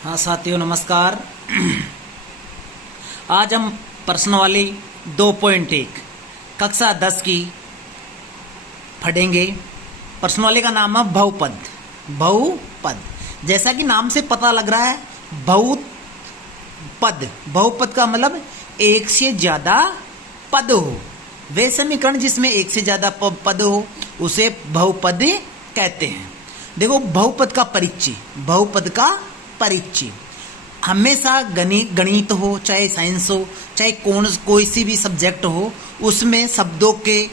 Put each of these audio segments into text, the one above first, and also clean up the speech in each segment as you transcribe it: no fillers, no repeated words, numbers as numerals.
हाँ साथियों नमस्कार। आज हम प्रश्नावली 2.1 कक्षा 10 की पढ़ेंगे। प्रश्नावली का नाम है बहुपद। बहुपद जैसा कि नाम से पता लग रहा है, बहुपद। बहुपद का मतलब एक से ज्यादा पद हो। वे समीकरण जिसमें एक से ज्यादा पद हो उसे बहुपद कहते हैं। देखो, बहुपद का परिचय, बहुपद का परिचय हमेशा गणित हो, चाहे साइंस हो, चाहे कोई सी भी सब्जेक्ट हो, उसमें शब्दों के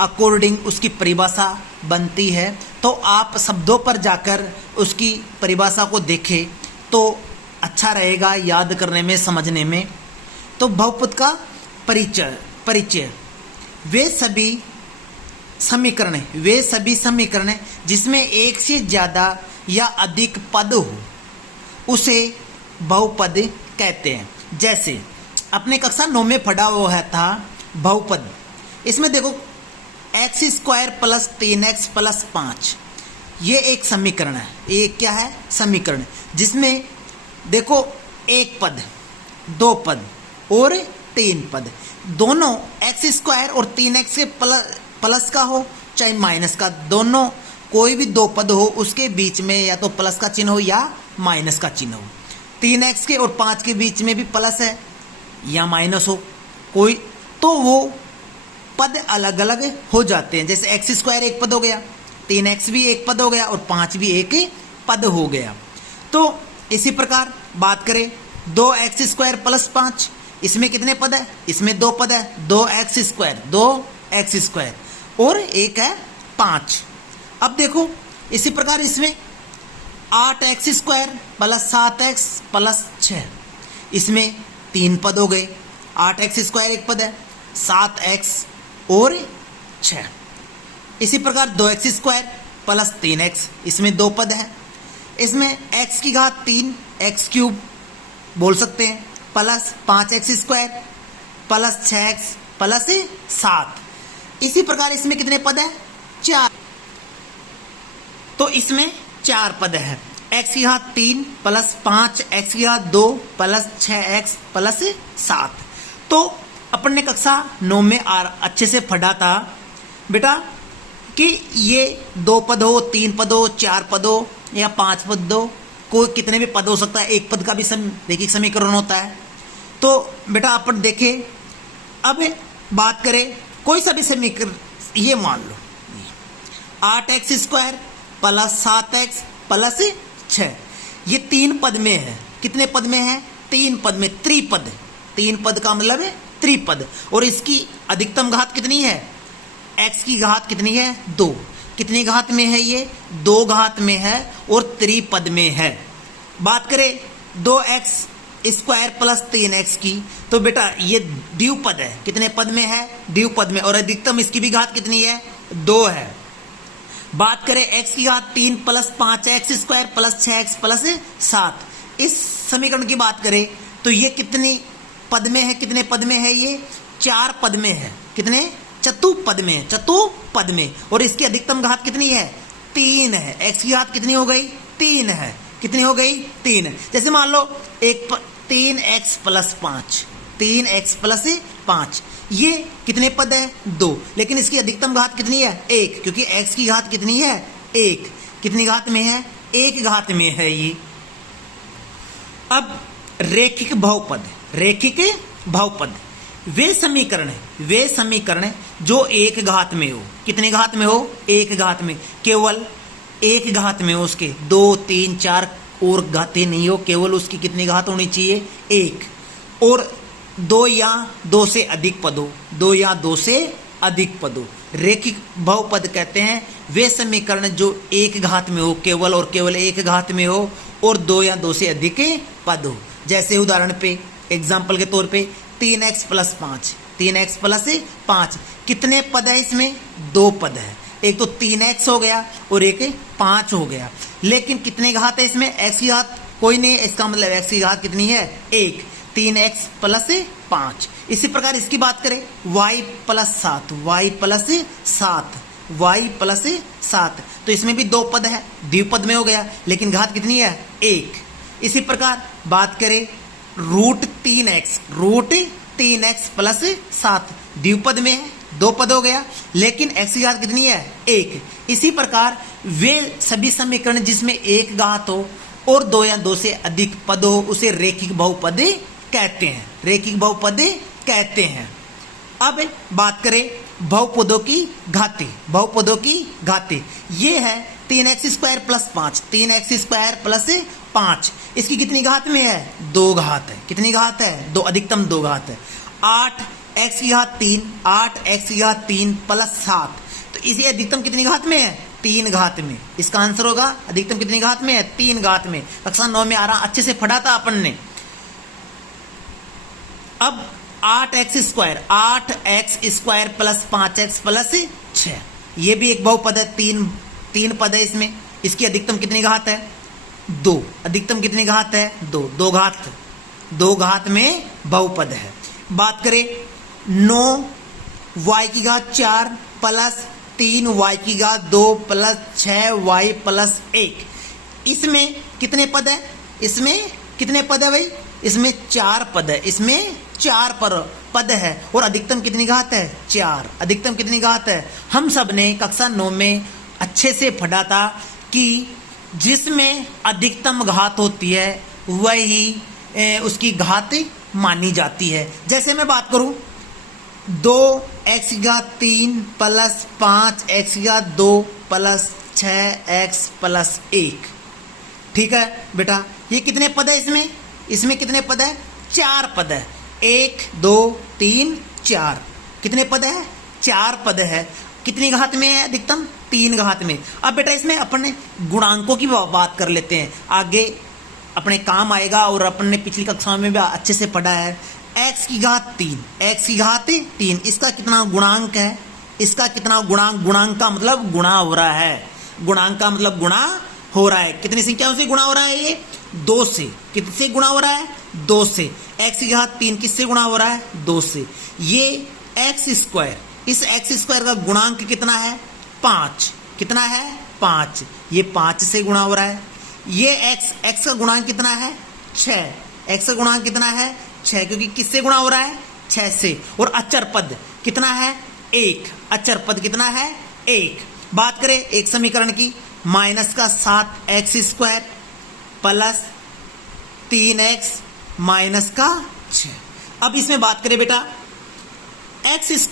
अकॉर्डिंग उसकी परिभाषा बनती है। तो आप शब्दों पर जाकर उसकी परिभाषा को देखें तो अच्छा रहेगा याद करने में, समझने में। तो बहुपद का परिचय वे सभी समीकरण जिसमें एक से ज्यादा या अधिक पद हो उसे बहुपद कहते हैं। जैसे अपने कक्षा 9 में पढ़ा हुआ था बहुपद। इसमें देखो x² + 3x + 5 ये एक समीकरण है। ये क्या है? समीकरण जिसमें देखो एक पद, दो पद और तीन पद, दोनों x² और 3x के प्लस का हो चाहे माइनस का, दोनों कोई भी दो पद हो उसके बीच में या तो प्लस का चिन्ह हो या माइनस का चिन्ह हो। 3x के और 5 के बीच में भी प्लस है या माइनस हो कोई, तो वो पद अलग अलग हो जाते हैं। जैसे x² एक पद हो गया, 3x भी एक पद हो गया और 5 भी एक पद हो गया। तो इसी प्रकार बात करें 2x² + 5, इसमें कितने पद है? इसमें दो पद है, 2x² और एक है 5। अब देखो इसी प्रकार इसमें 8x² + 7x + 6, इसमें तीन पद हो गए। 8x² एक पद है, 7x और 6। इसी प्रकार 2x² + 3x, इसमें दो पद है। इसमें x की घात 3 x³ बोल सकते हैं, प्लस 5x² + 6x + 7। इसी प्रकार इसमें कितने पद है? 4। तो इसमें 4 पद है। x की घात 3 + 5 x की घात 2 + 6x + 7। तो अपन ने कक्षा 9 में अच्छे से पढ़ा था बेटा कि ये दो पद हो, तीन पद हो, 4 पद हो या 5 पद हो, कोई कितने भी पद हो सकता है। एक पद का भी रैखिक समीकरण होता है। तो बेटा अपन देखें, अब बात करें कोई सा भी समीकरण, ये मान लो 8x² + 7x + 6, ये तीन पद में है। कितने पद में है? तीन पद में, त्रिपद। तीन पद का मतलब है त्रिपद। और इसकी अधिकतम घात कितनी है? x की घात कितनी है? 2। कितनी घात में है ये? 2 घात में है और त्रिपद में है। बात करें 2x² + 3x की, तो बेटा ये द्विपद है। कितने पद में है? द्विपद में। और अधिकतम इसकी भी घात कितनी है? 2 है। बात करें x की घात 3 + 5x² + 6x + 7, इस समीकरण की बात करें तो ये कितनी पद में है? कितने पद में है? ये 4 पद में है। कितने? चतुपद में, चतुपद में। और इसकी अधिकतम घात कितनी है? 3 है। x की घात कितनी हो गई? 3 है। कितनी हो गई? 3। जैसे मान लो 3x + 5, 3x + 5, ये कितने पद है? 2। लेकिन इसकी अधिकतम घात कितनी है? 1, क्योंकि x की घात कितनी है? 1। कितनी घात में है? 1 घात में है ये। अब रैखिक बहुपद, रैखिक बहुपद वे समीकरण जो एक घात में हो। कितने घात में हो? 1 घात में। केवल 1 घात में हो, उसके 2, 3, 4 और घातें नहीं हो, केवल उसकी कितनी घात होनी चाहिए? 1। और 2 या 2 से अधिक पद हो, 2 या 2 से अधिक पद हो। रैखिक बहुपद कहते हैं वे समीकरण जो 1 घात में हो, केवल और केवल 1 घात में हो और 2 या 2 से अधिक पद हो। जैसे उदाहरण पे, एग्जाम्पल के तौर पे 3x + 5, 3x + 5, कितने पद है इसमें? 2 पद है। एक तो 3x हो गया और एक 5 हो गया। लेकिन कितने घात है इसमें? x की घात कोई नहीं है, इसका मतलब x की घात कितनी है? 1। 3x + 5। इसी प्रकार इसकी बात करें y + 7, y + 7, y + 7, तो इसमें भी 2 पद है, द्विपद में हो गया। लेकिन घात कितनी है? 1। इसी प्रकार बात करें √3x प्लस 7 द्विपद में है, 2 पद हो गया, लेकिन x की घात कितनी है 1। इसी प्रकार वे सभी समीकरण जिसमें एक घात हो और 2 या 2 से अधिक पद हो उसे रैखिक बहुपद कहते हैं, रैखिक बहुपद कहते हैं। अब बात करें बहुपदों की घातें, बहुपदों की घातें ये है 3x² प्लस 5, 3x² प्लस 5, इसकी कितनी घात में है 2 घात है, कितनी घात है 2, अधिकतम 2 घात है। 8x की घात 3, 8x की घात 3 प्लस 7, तो इसी अधिकतम कितनी घात में है 3 घात में। इसका आंसर होगा अधिकतम कितनी घात में है 3 घात में। कक्षा 9 में आ रहा, अच्छे से पढ़ा था अपन ने। अब 8x² प्लस 5x प्लस 6, ये भी एक बहुपद है, तीन पद है इसमें। इसकी अधिकतम कितनी घात है 2, अधिकतम कितनी घात है 2, 2 घात में बहुपद है। बात करें 9y की घात 4 प्लस 3y की घात 2 प्लस 6y प्लस 1, इसमें कितने पद है, इसमें कितने पद है भाई, इसमें 4 पद है, इसमें 4 पद है और अधिकतम कितनी घात है 4, अधिकतम कितनी घात है। हम सब ने कक्षा 9 में अच्छे से पढ़ा था कि जिसमें अधिकतम घात होती है वही उसकी घात मानी जाती है। जैसे मैं बात करूं 2x की घात 3 प्लस 5x की घात 2 प्लस 6x प्लस 1, ठीक है बेटा। ये कितने पद है इसमें कितने पद है 4 पद है, 1 2 3 4, कितने पद है 4 पद है। कितनी घात में है अधिकतम 3 घात में। अब बेटा इसमें अपन ने गुणांकों की बात कर लेते हैं, आगे अपने काम आएगा और अपन ने पिछली कक्षा में भी अच्छे से पढ़ा है। x की घात 3, x की घात 3, इसका कितना गुणांक है, इसका कितना गुणांक का मतलब गुणा हो रहा है, गुणांक का मतलब गुणा हो रहा है। कितनी संख्याओं से गुणा हो रहा है ये 2 से, किससे गुणा हो रहा है 2 से। x की घात 3 किससे गुणा हो रहा है 2 से। ये x², इस x² का गुणांक कितना है 5, कितना है 5, ये 5 से गुणा हो रहा है। ये x का गुणांक कितना है 6, x का गुणांक कितना है 6, क्योंकि किससे गुणा हो रहा है 6 से। और अचर पद कितना है 1, अचर पद कितना है 1। बात करें एक समीकरण की, -7x² प्लस 3x माइनस का 6। अब इसमें बात करें बेटा x²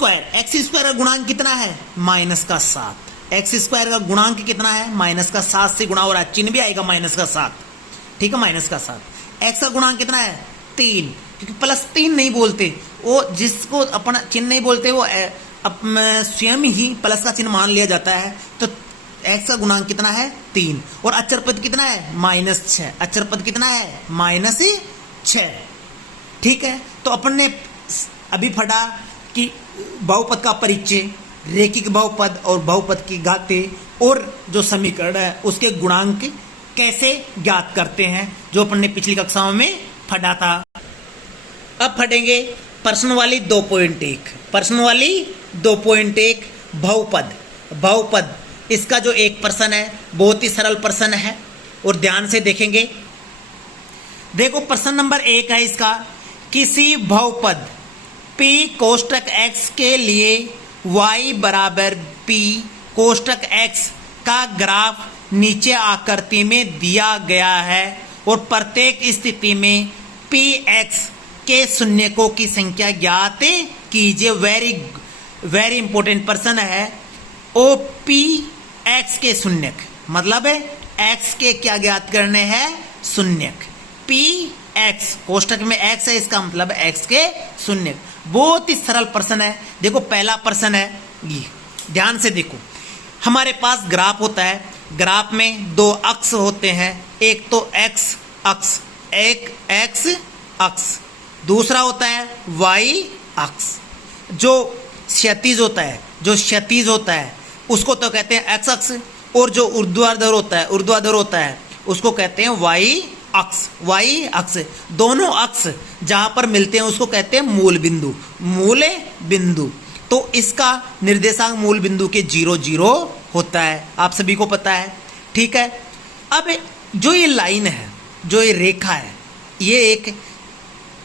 का गुणांक कितना है -7, x² का गुणांक कितना है -7 से गुणा हो रहा है, चिन्ह भी आएगा -7, ठीक है -7। x का गुणांक कितना है 3, क्योंकि +3 नहीं बोलते, वो जिसको अपन चिन्ह नहीं बोलते वो स्वयं ही प्लस का चिन्ह मान लिया जाता है। तो x का गुणांक कितना है 3 और अचर पद कितना है -6, अचर पद कितना है -6, ठीक है। तो अपन ने अभी पढ़ा कि बहुपद का परिचय, रैखिक बहुपद और बहुपद की घातें और जो समीकरण है उसके गुणांक कैसे ज्ञात करते हैं, जो अपन ने पिछली कक्षाओं में पढ़ा था। अब पढ़ेंगे प्रश्न वाली 2.1, प्रश्न वाली 2.1 बहुपद। इसका जो एक प्रश्न है बहुत ही सरल प्रश्न है और ध्यान से देखेंगे। देखो प्रश्न नंबर 1 है इसका, किसी बहुपद p कोष्टक x के लिए y बराबर p कोष्टक x का ग्राफ नीचे आकृति में दिया गया है और प्रत्येक स्थिति में px के शून्यकों की संख्या ज्ञात कीजिए। वेरी इंपॉर्टेंट प्रश्न है। ओ पी एक्स के शून्यक मतलब है x के क्या ज्ञात करने हैं शून्यक। पी एक्स कोष्टक में x है, इसका मतलब x के शून्यक। बहुत ही सरल प्रश्न है। देखो पहला प्रश्न है ये, ध्यान से देखो। हमारे पास ग्राफ होता है, ग्राफ में 2 अक्ष होते हैं, एक तो x अक्ष, एक x अक्ष, दूसरा होता है y अक्ष। जो क्षैतिज होता है उसको तो कहते हैं x अक्ष, और जो ऊर्ध्वाधर होता है उसको कहते हैं y अक्ष। दोनों अक्ष जहां पर मिलते हैं उसको कहते हैं मूल बिंदु। तो इसका निर्देशांक मूल बिंदु के 0 0 होता है, आप सभी को पता है, ठीक है। अब जो ये लाइन है जो ये रेखा है, ये एक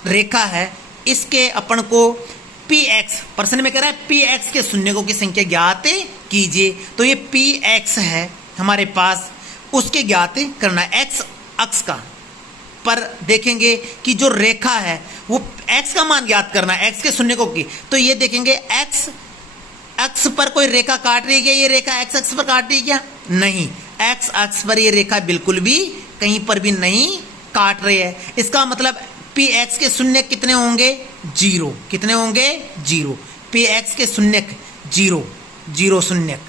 रेखा है, इसके अपन को px, प्रश्न में कह रहा है px के शून्यकों की संख्या ज्ञात कीजिए। तो ये px है हमारे पास, उसके ज्ञात करना है x अक्ष का। पर देखेंगे कि जो रेखा है वो x का मान ज्ञात करना है, x के शून्यकों की। तो ये देखेंगे x अक्ष पर कोई रेखा काट रही है क्या? ये रेखा x अक्ष पर काट रही है क्या? नहीं, x अक्ष पर ये रेखा बिल्कुल भी कहीं पर भी नहीं काट रही है। इसका मतलब px के शून्य कितने होंगे? 0। कितने होंगे? 0। px के शून्य 0, 0 शून्य,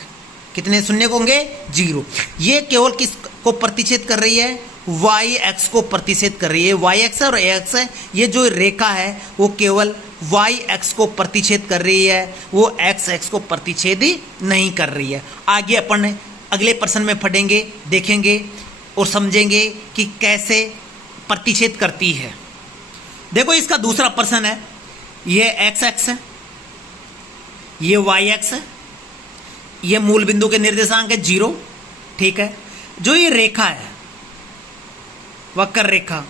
कितने शून्य होंगे? 0। ये केवल किस को प्रतिच्छेद कर रही है? y x को प्रतिच्छेद कर रही है। y x और a x है, ये जो रेखा है वो केवल y x को प्रतिच्छेद कर रही है, वो x x को प्रतिच्छेद ही नहीं कर रही है। आगे अपन अगले प्रश्न में पढ़ेंगे, देखेंगे और समझेंगे कि कैसे प्रतिच्छेद करती है। देखो इसका दूसरा प्रश्न है, ये x x है, ये y x है, ये मूल बिंदु के निर्देशांक है 0, ठीक है। जो ये रेखा है, वक्र रेखा,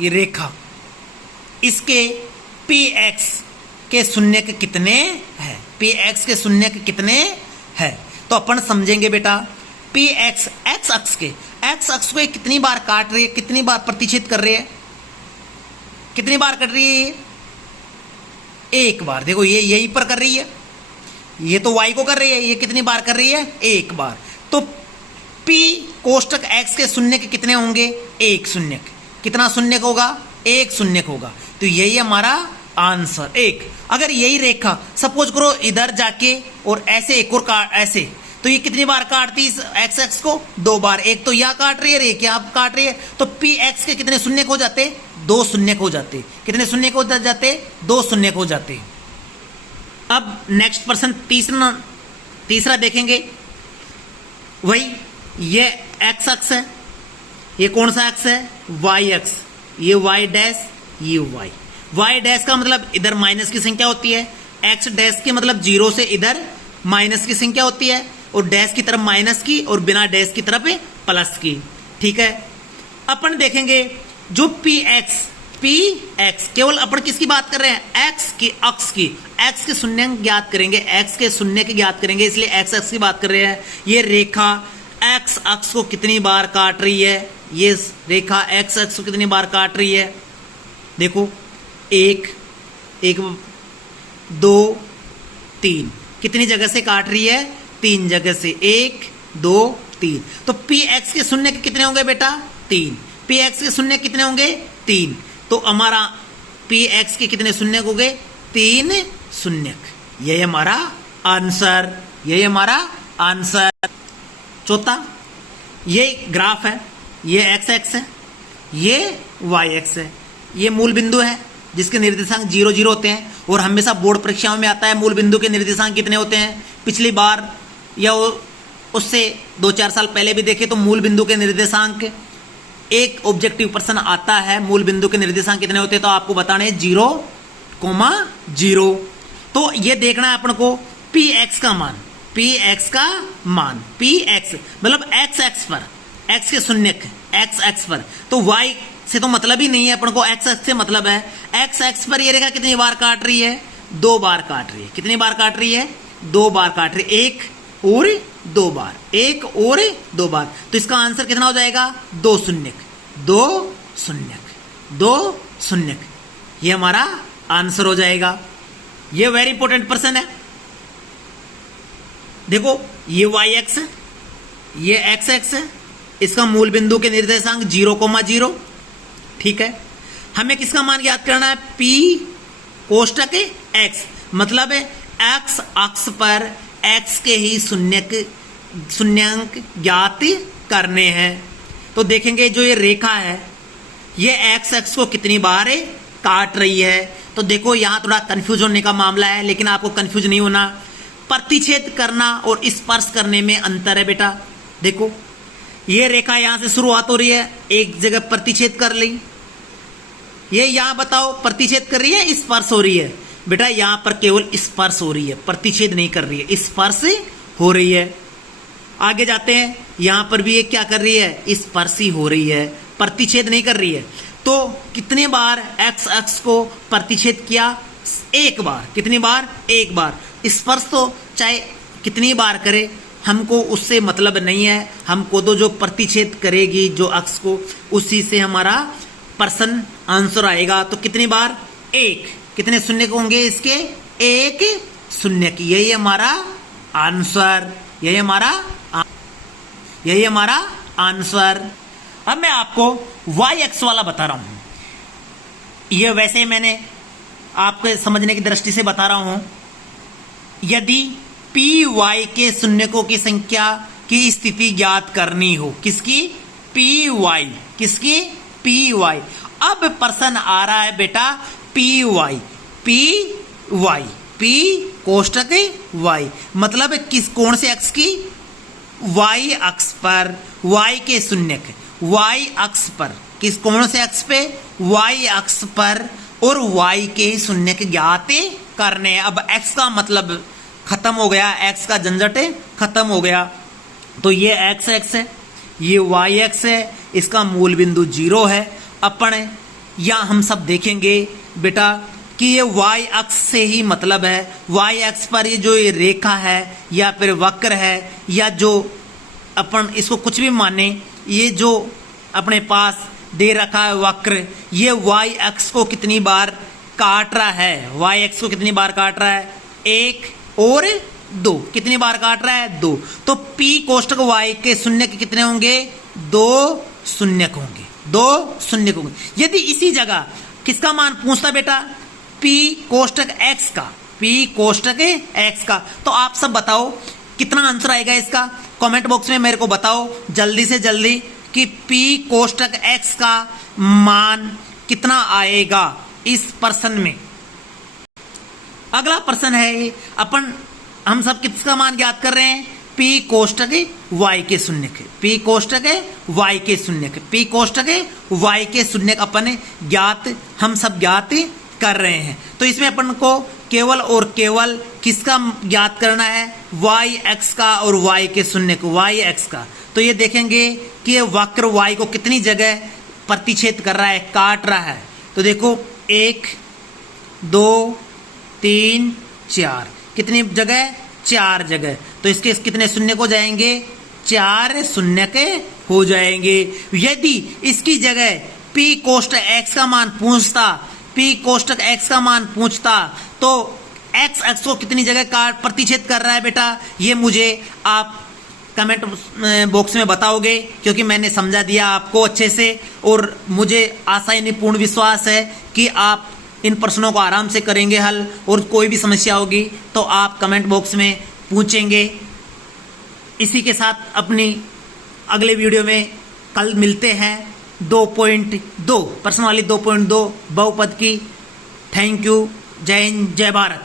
ये रेखा, इसके px के शून्यक कितने हैं? px के शून्यक कितने हैं? तो अपन समझेंगे बेटा, px x अक्ष के, x अक्ष को कितनी बार काट रही है, कितनी बार प्रतिच्छेद कर रही है, कितनी बार कर रही है? एक बार। देखो ये यहीं पर कर रही है, ये तो y को कर रही है, ये कितनी बार कर रही है? एक बार। तो p कोष्टक x के शून्यक कितने होंगे? एक शून्यक। कितना शून्यक होगा? एक शून्यक होगा। तो यही हमारा आंसर एक। अगर यही रेखा सपोज करो इधर जाके और ऐसे एक और काट, ऐसे, तो ये कितनी बार काटती इस एक्स एक्स को? 2 बार। एक तो यह काट रही है, एक यहाँ काट रही है, तो पी एक्स के कितने शून्यक हो जाते? 2 शून्यक हो जाते। कितने शून्यक हो जाते? 2 शून्यक हो जाते। अब नेक्स्ट प्रश्न तीसरा देखेंगे। वही ये एक्स अक्ष है, ये कौन सा अक्ष है? वाई अक्ष। ये वाई डैश, ये वाई। वाई डैश का मतलब इधर माइनस की संख्या होती है, एक्स डैश के मतलब 0 से इधर माइनस की संख्या होती है, और डैश की तरफ माइनस की और बिना डैश की तरफ प्लस की, ठीक है। अपन देखेंगे जो पी एक्स केवल अपन किसकी बात कर रहे हैं? एक्स की अक्ष की। एक्स के शून्य ज्ञात करेंगे, एक्स के शून्य के ज्ञात करेंगे, इसलिए एक्स अक्ष की बात कर रहे हैं। ये रेखा एक्स अक्ष को कितनी बार काट रही है? ये रेखा एक्स अक्ष को कितनी बार काट रही है? देखो 1 2 3, कितनी जगह से काट रही है? 3 जगह से। 1 2 3। तो पी एक्स के शून्य कितने होंगे बेटा? 3। पी एक्स के शून्य कितने होंगे? 3। तो हमारा पी एक्स के कितने शून्य हो गए? 3 शून्यक। यही हमारा आंसर, यही हमारा आंसर। चौथा, ये ग्राफ है, ये एक्स एक्स है, ये वाई एक्स है, ये मूल बिंदु है जिसके निर्देशांक 0 0 होते हैं, और हमेशा बोर्ड परीक्षाओं में आता है मूल बिंदु के निर्देशांक कितने होते हैं। पिछली बार या उससे 2-4 साल पहले भी देखे तो मूल बिंदु के निर्देशांक, एक ऑब्जेक्टिव प्रश्न आता है मूल बिंदु के निर्देशांक कितने होते हैं, तो आपको बताने 0,0। तो ये देखना है अपन को पी एक्स का मान, पी एक्स का मान, पी एक्स मतलब एक्स एक्स पर, एक्स के शून्यक एक्स एक्स पर। तो वाई से तो मतलब ही नहीं है अपन को, एक्स एक्स से मतलब है। एक्स एक्स पर ये रेखा कितनी बार काट रही है? 2 बार काट रही है। कितनी बार काट रही है? 2 बार काट रही है। 1 और 2 बार, 1 और 2 बार। तो इसका आंसर कितना हो जाएगा? 2 शून्यक, 2 शून्यक, 2 शून्यक। ये हमारा आंसर हो जाएगा। ये वेरी इंपॉर्टेंट प्रश्न है। देखो ये वाई एक्स है, ये एक्स एक्स है, इसका मूल बिंदु के निर्देशांक 0,0, ठीक है। हमें किसका मान ज्ञात करना है? P कोष्टक x, मतलब x अक्ष पर x के ही शून्यंक ज्ञात करने हैं। तो देखेंगे जो ये रेखा है ये x अक्ष को कितनी बार काट रही है। तो देखो यहाँ थोड़ा कंफ्यूज होने का मामला है, लेकिन आपको कंफ्यूज नहीं होना। प्रतिच्छेद करना और स्पर्श करने में अंतर है बेटा। देखो ये रेखा यहां से शुरुआत हो रही है, एक जगह प्रतिच्छेद कर ली, ये यहां बताओ प्रतिच्छेद कर रही है, स्पर्श हो रही है? बेटा यहां पर केवल स्पर्श हो रही है, प्रतिच्छेद नहीं कर रही है, स्पर्श हो रही है। आगे जाते हैं, यहां पर भी ये क्या कर रही है? स्पर्श ही हो रही है। प्रतिच्छेद नहीं कर रही है। तो कितने बार एक्स अक्ष को प्रतिच्छेद किया? एक बार। कितनी बार? एक बार। स्पर्श तो चाहे कितनी बार करे, हमको उससे मतलब नहीं है। हमको तो जो प्रतिच्छेद करेगी जो अक्ष को, उसी से हमारा प्रश्न आंसर आएगा। तो कितनी बार? एक। कितने शून्य होंगे इसके? एक शून्य की। यही हमारा आंसर, यही हमारा आंसर। अब मैं आपको वाई एक्स वाला बता रहा हूं। यह वैसे मैंने आपके समझने की दृष्टि से बता रहा हूं। यदि पी वाई के शून्यकों की संख्या की स्थिति ज्ञात करनी हो, किसकी? P Y. किसकी? P Y. अब प्रश्न आ रहा है बेटा पी वाई, पी कोष्टक वाई, मतलब किस कोण से अक्ष की? वाई अक्ष पर, वाई के शून्यक, वाई अक्ष पर, किस कोण से अक्ष पे? वाई अक्ष पर, और वाई के शून्यक ज्ञात करने। अब एक्स का मतलब खत्म हो गया, एक्स का झंझट खत्म हो गया। तो ये एक्स एक्स है, ये वाई एक्स है, इसका मूल बिंदु 0 है। अपन या हम सब देखेंगे बेटा कि ये वाई अक्ष से ही मतलब है। वाई अक्ष पर ये जो ये रेखा है या फिर वक्र है, या जो अपन इसको कुछ भी माने, ये जो अपने पास दे रखा है वक्र, ये वाई अक्ष को कितनी बार काट रहा है? वाई अक्ष को कितनी बार काट रहा है? 1 और 2। कितनी बार काट रहा है? 2। तो पी कोष्टक वाई के शून्यक कितने होंगे? 2 शून्यक होंगे, 2 शून्यक होंगे। यदि इसी जगह किसका मान पूछता बेटा? पी कोष्टक एक्स का, पी कोष्टक एक्स का, तो आप सब बताओ कितना आंसर आएगा इसका? कमेंट बॉक्स में मेरे को बताओ जल्दी से जल्दी कि पी कोष्टक एक्स का मान कितना आएगा इस प्रश्न में। अगला प्रश्न है, हम सब किसका मान ज्ञात कर रहे हैं? पी कोष्टक वाई के शून्यक, पी कोष्टक वाई के शून्यक, पी कोष्टक वाई के शून्यक अपन ज्ञात, हम सब ज्ञात कर रहे हैं। तो इसमें अपन को केवल और केवल किसका ज्ञात करना है? वाई एक्स का और वाई के शून्यक, वाई एक्स का। तो ये देखेंगे कि ये वक्र वाई को कितनी जगह प्रतिच्छेद कर रहा है, काट रहा है। तो देखो 1 2 3 4, कितनी जगह? 4 जगह। तो इसके कितने शून्य को जाएंगे? 4 शून्य के हो जाएंगे। यदि इसकी जगह पी कोष्टक एक्स का मान पूछता, पी कोष्टक एक्स का मान पूछता, तो एक्स एक्स को कितनी जगह काट प्रतिच्छेद कर रहा है बेटा? ये मुझे आप कमेंट बॉक्स में बताओगे, क्योंकि मैंने समझा दिया आपको अच्छे से, और मुझे आशा यानी पूर्ण विश्वास है कि आप इन प्रश्नों को आराम से करेंगे हल, और कोई भी समस्या होगी तो आप कमेंट बॉक्स में पूछेंगे। इसी के साथ अपनी अगले वीडियो में कल मिलते हैं 2.2 प्रश्न वाली 2.2 बहुपद की। Thank you. जय हिंद, जय भारत।